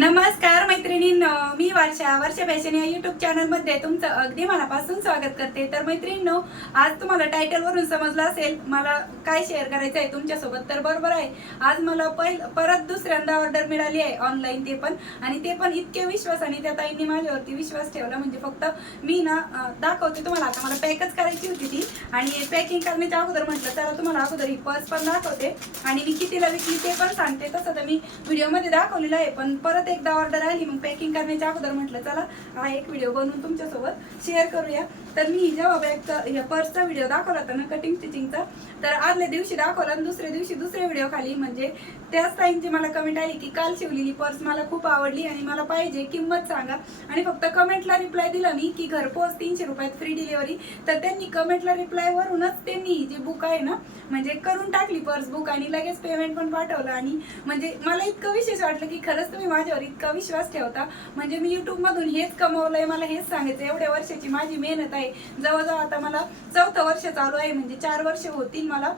Namaskaram, मैत्रिणींनो मी वर्षा वर्षा fashion या YouTube चॅनलमध्ये तुमचं अगदी मनापासून स्वागत करते. तर मैत्रिणींनो आज तुम्हाला टायटलवरून समजलं असेल मला काय शेअर करायचं आहे तुमच्यासोबत तर बरोबर आहे. आज मला पहिल परत दुसऱ्यांदा ऑर्डर मिळाली आहे ऑनलाईन ते पण. आणि ते पण इतके विश्वास आणि त्या ताईंनी माझ्यावरती विश्वास ठेवला. म्हणजे फक्त मी ना दाखवते तुम्हाला. आता मला पॅकच करायची होती ती. आणि पॅकिंग करण्याच्या अगोदर म्हटलं तर तुम्हाला अगोदर ही पर्स पण दाखवते. आणि मी कितीला विकली ते पण सांगते. तसं तर मी व्हिडिओमध्ये दाखवलेलं आहे. पण परत एकदा ऑर्डर आली मग पॅकिंग करण्याच्या अगोदर म्हटलं चला हा एक व्हिडिओ बनवून तुमच्यासोबत शेअर करूया. तर मी जेव्हा बॅगचा या पर्सचा व्हिडिओ दाखवला होता ना कटिंग स्टिचिंगचा तर आदल्या दिवशी दाखवला आणि दुसऱ्या दिवशी दुसरे व्हिडिओ खाली. म्हणजे त्याच टाईमची मला कमेंट आली की काल शिवलेली पर्स मला खूप आवडली आणि मला पाहिजे किंमत सांगा. आणि फक्त कमेंटला रिप्लाय दिला मी की घरपोच तीनशे रुपयात फ्री डिलिव्हरी तर त्यांनी कमेंटला रिप्लाय वरूनच त्यांनी जी बुक आहे ना म्हणजे करून टाकली पर्स बुक आणि लगेच पेमेंट पण पाठवलं. आणि म्हणजे मला इतकं विशेष वाटलं की खरंच तुम्ही माझ्यावर इतका विश्वास ठेवता. म्हणजे मी युट्यूब मधून हेच कमवलंय मला हेच सांगायचं एवढ्या वर्षाची माझी मेहनत आहे. जवळजवळ आता मला चौथं वर्ष चालू आहे. म्हणजे चार वर्ष होतील मला.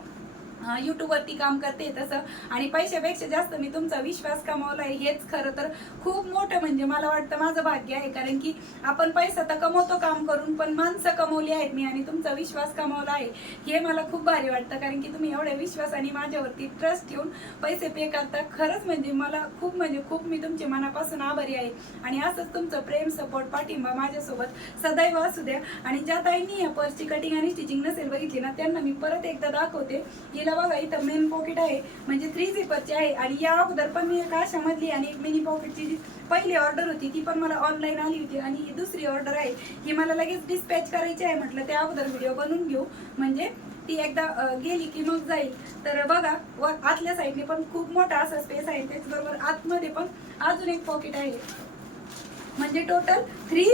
यूट्यूबवरती काम करते तसं. आणि पैशापेक्षा जास्त मी तुमचा विश्वास कमावला आहे हेच खरं तर खूप मोठं म्हणजे मला वाटतं माझं भाग्य आहे. कारण की आपण पैसा तर कमवतो काम करून पण माणसं कमवली आहेत मी आणि तुमचा विश्वास कमावला आहे. हे मला खूप भारी वाटतं. कारण की तुम्ही एवढ्या विश्वासाने माझ्यावरती ट्रस्ट ठेवून पैसे पे करता. खरंच म्हणजे मला खूप म्हणजे खूप मी तुमचे मनापासून आभारी आहे. आणि असंच तुमचं प्रेम सपोर्ट पाठिंबा माझ्यासोबत सदैव असू द्या. आणि ज्या ताईंनी या पर्सची कटिंग आणि स्टिचिंग नसेल बघितली ना त्यांना मी परत एकदा दाखवते. हिला बघा इथं मेन पॉकेट आहे. म्हणजे थ्री झिपरची आहे. आणि या अगोदर पण मी एक अशामधली आणि एक मिनी पॉकेटची जी पहिली ऑर्डर होती ती पण मला ऑनलाईन आली होती. आणि ही दुसरी ऑर्डर आहे ही मला लगेच डिस्पॅच करायची आहे म्हटलं त्या अगोदर व्हिडिओ बनवून घेऊ. म्हणजे ती एकदा गेली की मग जाईल. तर बघा व आतल्या साईडने पण खूप मोठा असा स्पेस आहे त्याचबरोबर आतमध्ये पण अजून एक पॉकेट आहे. म्हणजे टोटल थ्री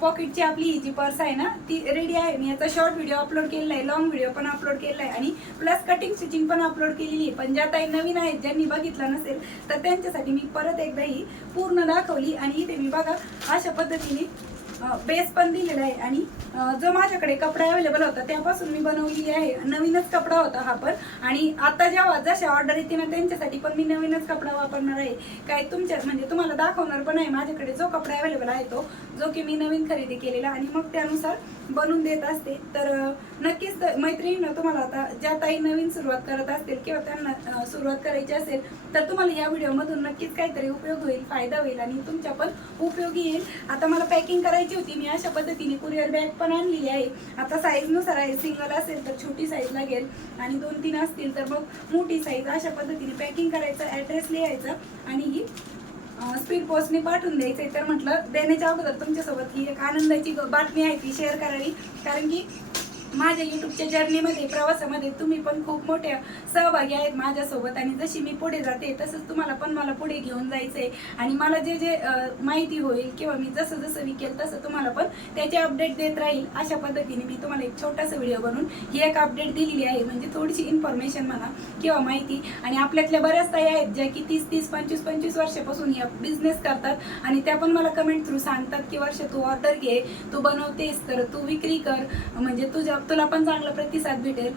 पॉकेटची आपली ही जी पर्स आहे ना ती रेडी आहे. मी याचा शॉर्ट व्हिडिओ अपलोड केलेला आहे लॉंग व्हिडिओ पण अपलोड केलेला आहे. आणि प्लस कटिंग स्टिचिंग पण अपलोड केलेली आहे. पण ज्या ताई नवीन आहेत ज्यांनी बघितलं नसेल तर त्यांच्यासाठी मी परत एकदा ही पूर्ण दाखवली. आणि इथे मी बघा अशा पद्धतीने बेस पण दिलेला आहे. आणि जो माझ्याकडे कपडा अवेलेबल होता त्यापासून मी बनवलेली आहे. नवीनच कपडा होता हा पण. आणि आता जेव्हा जशा ऑर्डर येते ना त्यांच्यासाठी पण मी नवीनच कपडा वापरणार आहे. काय तुमच्या म्हणजे तुम्हाला दाखवणार पण आहे. माझ्याकडे जो कपडा अवेलेबल आहे तो जो की मी नवीन खरेदी केलेला. आणि मग त्यानुसार बनवून देत असते. तर मैत्रिणीनं तुम्हाला आता ज्या ताई नवीन सुरुवात करत असतील किंवा त्यांना सुरुवात करायची असेल तर तुम्हाला या व्हिडिओमधून नक्कीच काहीतरी उपयोग होईल फायदा होईल आणि तुमच्या पण उपयोगी येईल. आता मला पॅकिंग करायची होती मी अशा पद्धतीने कुरिअर बॅग पण आणलेली आहे. आता साईजनुसार आहे सिंगल असेल तर छोटी साईज लागेल आणि दोन तीन असतील तर मग मोठी साईज अशा पद्धतीने पॅकिंग करायचं ॲड्रेस लिहायचा आणि ही स्पीड पोस्टने पाठवून द्यायचं तर म्हटलं देण्याच्या अगोदर तुमच्यासोबत ही एक आनंदाची ग- बातमी आहे ती शेअर करावी. कारण की माझ्या युट्यूबच्या जर्नीमध्ये प्रवासामध्ये तुम्ही पण खूप मोठ्या सहभागी आहेत माझ्यासोबत. आणि जशी मी पुढे जाते तसंच तुम्हाला पण मला पुढे घेऊन जायचंय. आणि मला जे जे माहिती होईल किंवा मी जसं जसं विकेल तसं तुम्हाला पण त्याचे अपडेट देत राहील. अशा पद्धतीने मी तुम्हाला एक छोटासा व्हिडिओ बनवून ही एक अपडेट दिलेली आहे. म्हणजे थोडीशी इन्फॉर्मेशन म्हणा किंवा माहिती. आणि आपल्यातल्या बऱ्याच ताई आहेत ज्या की तीस तीस पंचवीस पंचवीस वर्षापासून या बिझनेस करतात. आणि त्या पण मला कमेंट थ्रू सांगतात की वर्ष तू ऑर्डर घे तू बनवतेस तर तू विक्री कर. म्हणजे तुझ्या तुला पण चांगला प्रतिसाद भेटेल.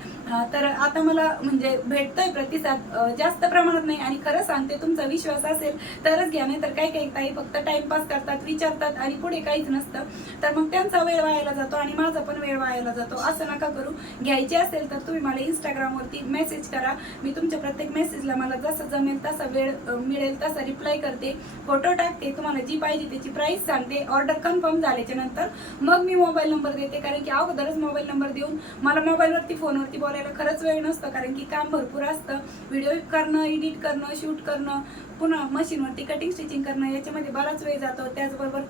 तर आता मला म्हणजे भेटतोय प्रतिसाद जास्त प्रमाणात नाही आणि खरं सांगते तुमचा विश्वास असेल तरच घ्या नाही तर काही काही ताई फक्त टाइमपास करतात विचारतात आणि पुढे काहीच नसतं. तर मग त्यांचा वेळ वायाला जातो आणि माझा पण वेळ वायाला जातो. असं नका करू. घ्यायचे असेल तर तुम्ही मला इंस्टाग्रामवरती मेसेज करा. मी तुमच्या प्रत्येक मेसेजला मला जसं जमेल तसा वेळ मिळेल तसा रिप्लाय करते. फोटो टाकते तुम्हाला जी पाहिजे त्याची प्राईस सांगते. ऑर्डर कन्फर्म झाल्याच्यानंतर मग मी मोबाईल नंबर देते. कारण की अगोदरच मोबाईल नंबर देऊन मला मोबाईलवरती फोनवरती बोलायला खरंच वेळ नसतं कारण की काम भरपूर असतं. व्हिडिओ करणं एडिट करणं शूट करणं पुन्हा मशीनवरती कटिंग स्टिचिंग करणं याच्यामध्ये बराच वेळ जातो. त्याचबरोबर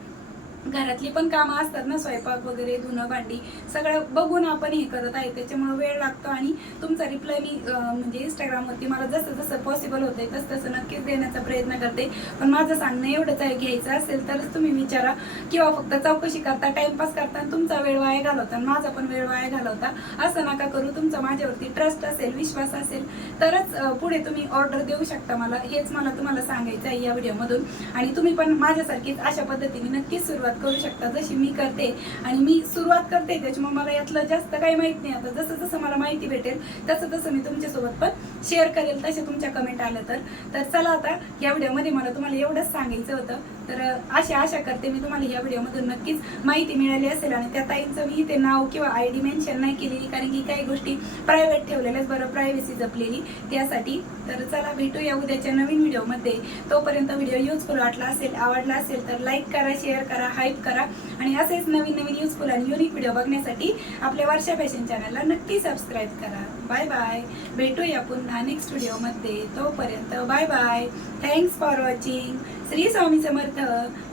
घरातली पण कामं असतात ना स्वयंपाक वगैरे धुणं भांडी सगळं बघून आपण हे करत आहे. त्याच्यामुळे वेळ लागतो आणि तुमचा रिप्लाय मी म्हणजे इंस्टाग्रामवरती मला जसं जसं पॉसिबल होतंय तसं तसं नक्कीच देण्याचा प्रयत्न करते. पण माझं सांगणं एवढंच आहे घ्यायचं असेल तरच तुम्ही विचारा. किंवा फक्त चौकशी करता टाइमपास करता आणि तुमचा वेळ वाया घालवता आणि माझा पण वेळ वाया घालवता. असं नका करू तुमचा माझ्यावरती ट्रस्ट असेल विश्वास असेल तरच पुढे तुम्ही ऑर्डर देऊ शकता मला. हेच मला तुम्हाला सांगायचं आहे या व्हिडिओमधून आणि तुम्ही पण माझ्यासारखीच अशा पद्धतीने नक्कीच सुरुवात सुरुवात करू शकता जशी मी करते. आणि मी सुरुवात करते त्याच्यामुळे मला यातलं जास्त काही माहीत नाही. आता जसं जसं मला माहिती भेटेल तसं तसं मी तुमच्यासोबत पण शेअर करेल तसे तुमच्या कमेंट आलं तर. तर चला आता या व्हिडिओमध्ये मला तुम्हाला एवढंच सांगायचं होतं. तर अशी आशा करते मी तुम्हाला या व्हिडिओमधून नक्कीच माहिती मिळाली असेल आणि त्या ताईंचं मी ते नाव किंवा आय डी मेन्शन नाही केलेली कारण की काही गोष्टी प्रायव्हेट ठेवलेल्याच बरं प्रायव्हसी जपलेली त्यासाठी. तर चला भेटूया उद्याच्या नवीन व्हिडिओमध्ये. तोपर्यंत व्हिडिओ युजफुल वाटला असेल आवडला असेल तर लाईक करा शेअर करा हाईप करा. आणि असेच नवीन नवीन युजफुल आणि युनिक व्हिडिओ बघण्यासाठी आपल्या वर्षा फॅशन चॅनलला नक्की सबस्क्राईब करा. बाय बाय भेटूया पुन्हा नेक्स्ट व्हिडिओमध्ये. तोपर्यंत bye bye thanks for watching Shri Swami Samarth.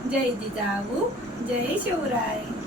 जय जिजाऊ. जय शिवराय.